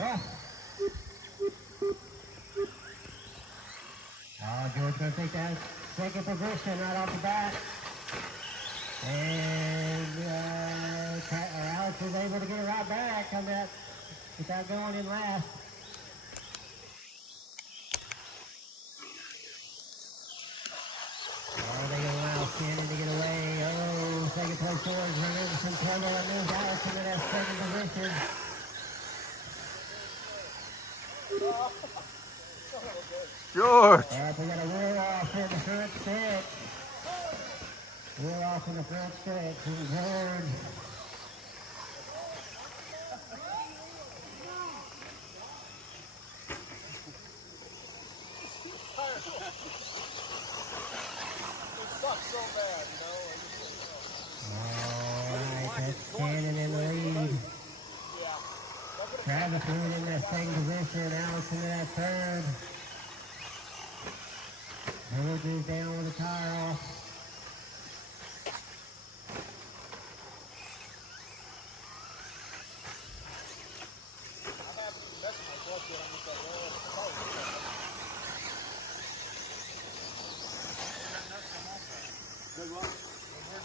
Yeah. George going to take that second position right off the bat. And Alex was able to get it right back on that without going in last. Oh, they going to allow Shannon to get away. Oh, second place George running into some trouble. That moves Alex into that second position. George! We got a wheel off in the front stretch. Wheel off in the front stretch. And George. Alright, that's Shannon in the lead. Travis moving in that second position. Alex into that third. George is down with the tire off.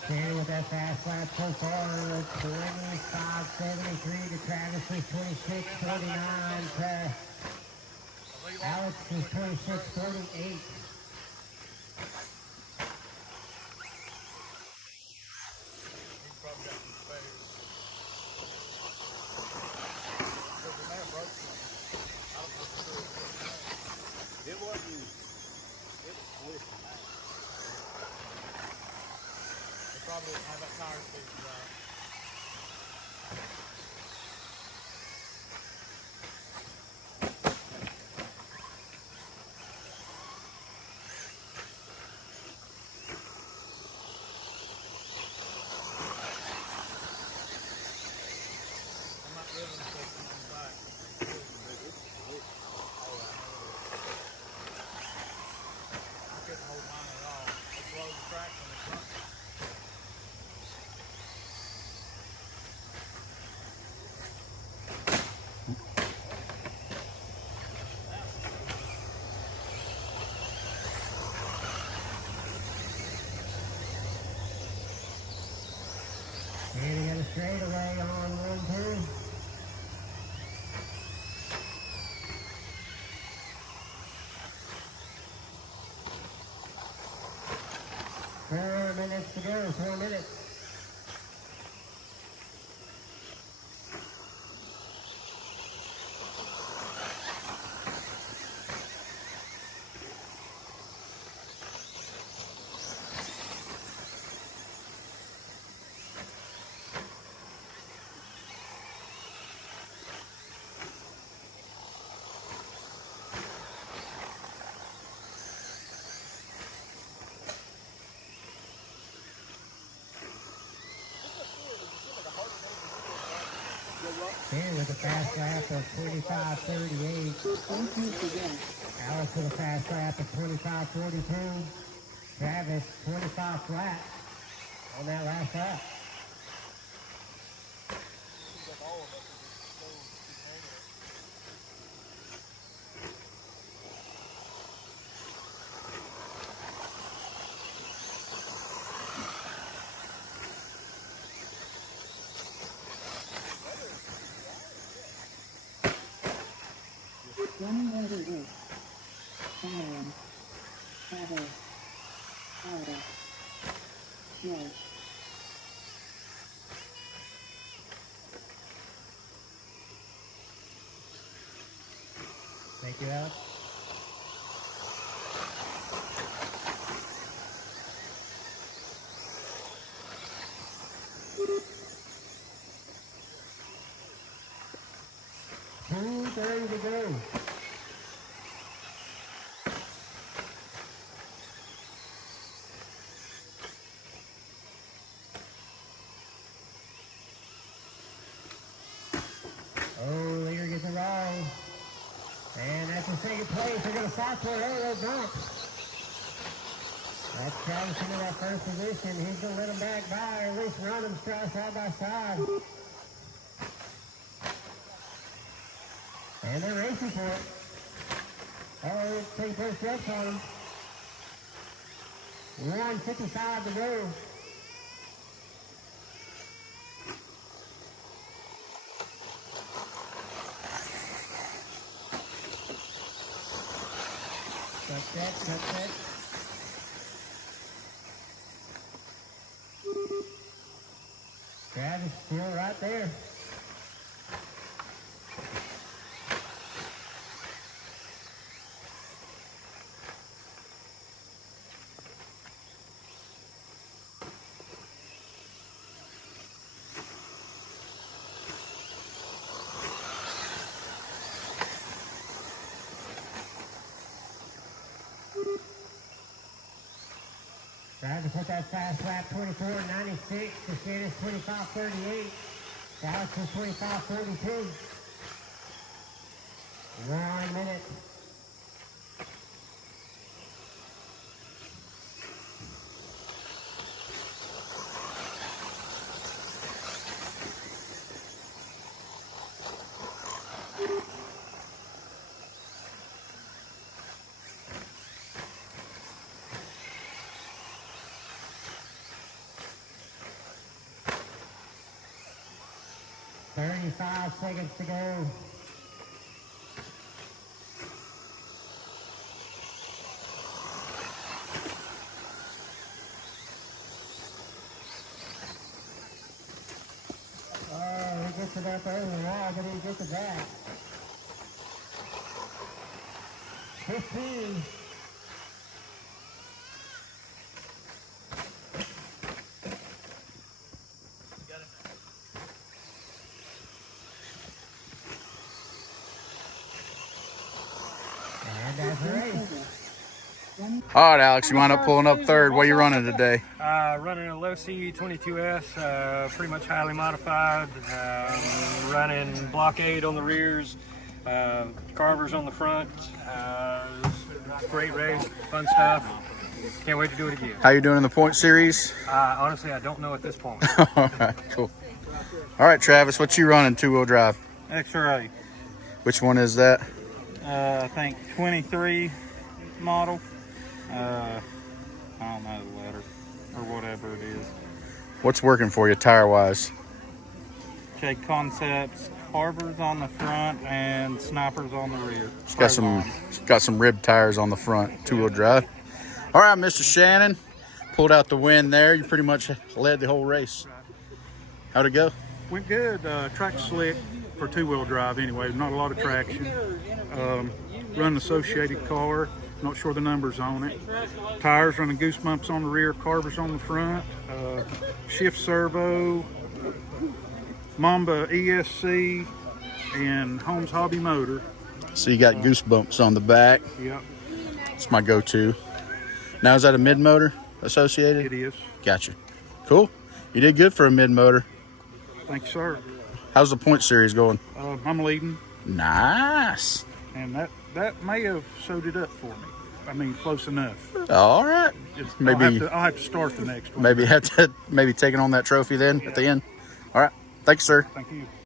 Shannon with that fast lap so far with 25.73 to Travis with 26.49 to Alex with 26.48. Probably didn't have that tire speed right. I'm not living station on the back. I couldn't hold mine at all. They blow the tracks on the front. And he got a straightaway on 1-2. Four minutes to go, 4 minutes. And with a fast lap of 25.38. Alex with a fast lap of 25.42. Travis 25 flat on that last lap. Running order is Byron, Travis, Carter, George. Thank you, Alex. $2:30 to go. Oh, leader gets it wrong. And that's the second place. They're going to fight for it. Oh, those bumps. That's Travis into that first position. He's going to let him back by, or at least run them side by side. And they're racing for it. Oh, take first steps on them. 1:55 to go. Cut that. Travis still right there. Travis hit that fast lap 24.96. Shannon 25.38. Alex was 25.42. 1 minute. Thirty-five seconds to go. Oh, he gets it up over the wall, but he gets it back. 15. And that's the race. All right, Alex, you wind up pulling up third. What are you running today? Running a low C 22S, pretty much highly modified. Running blockade on the rears, carvers on the front. Great race, fun stuff. Can't wait to do it again. How you doing in the point series? Honestly, I don't know at this point. All right, cool. All right, Travis, what you running two-wheel drive? X-Ray, Which one is that? I think 23 model. I don't know the letter or whatever it is. What's working for you tire-wise? Jake Concepts, carvers on the front and snipers on the rear. It's got some rib tires on the front, two-wheel drive. All right, Mr. Shannon, pulled out the win there. You pretty much led the whole race. How'd it go? Went good. Track slick for two-wheel drive anyway. Not a lot of traction. Run an associated car. Not sure the numbers on it. Tires running goose bumps on the rear, carvers on the front. Shift servo, Mamba ESC, and Holmes Hobby Motor. So you got goosebumps on the back. Yep, It's my go-to. Now, is that a mid-motor associated? it is. Gotcha. Cool. You did good for a mid-motor. Thank you, sir. How's the point series going? I'm leading, Nice. and that may have sewed it up for me. I mean, close enough. All right. Maybe I'll have to start the next one. maybe have to taking on that trophy then at the end. All right. Thanks, sir. Thank you.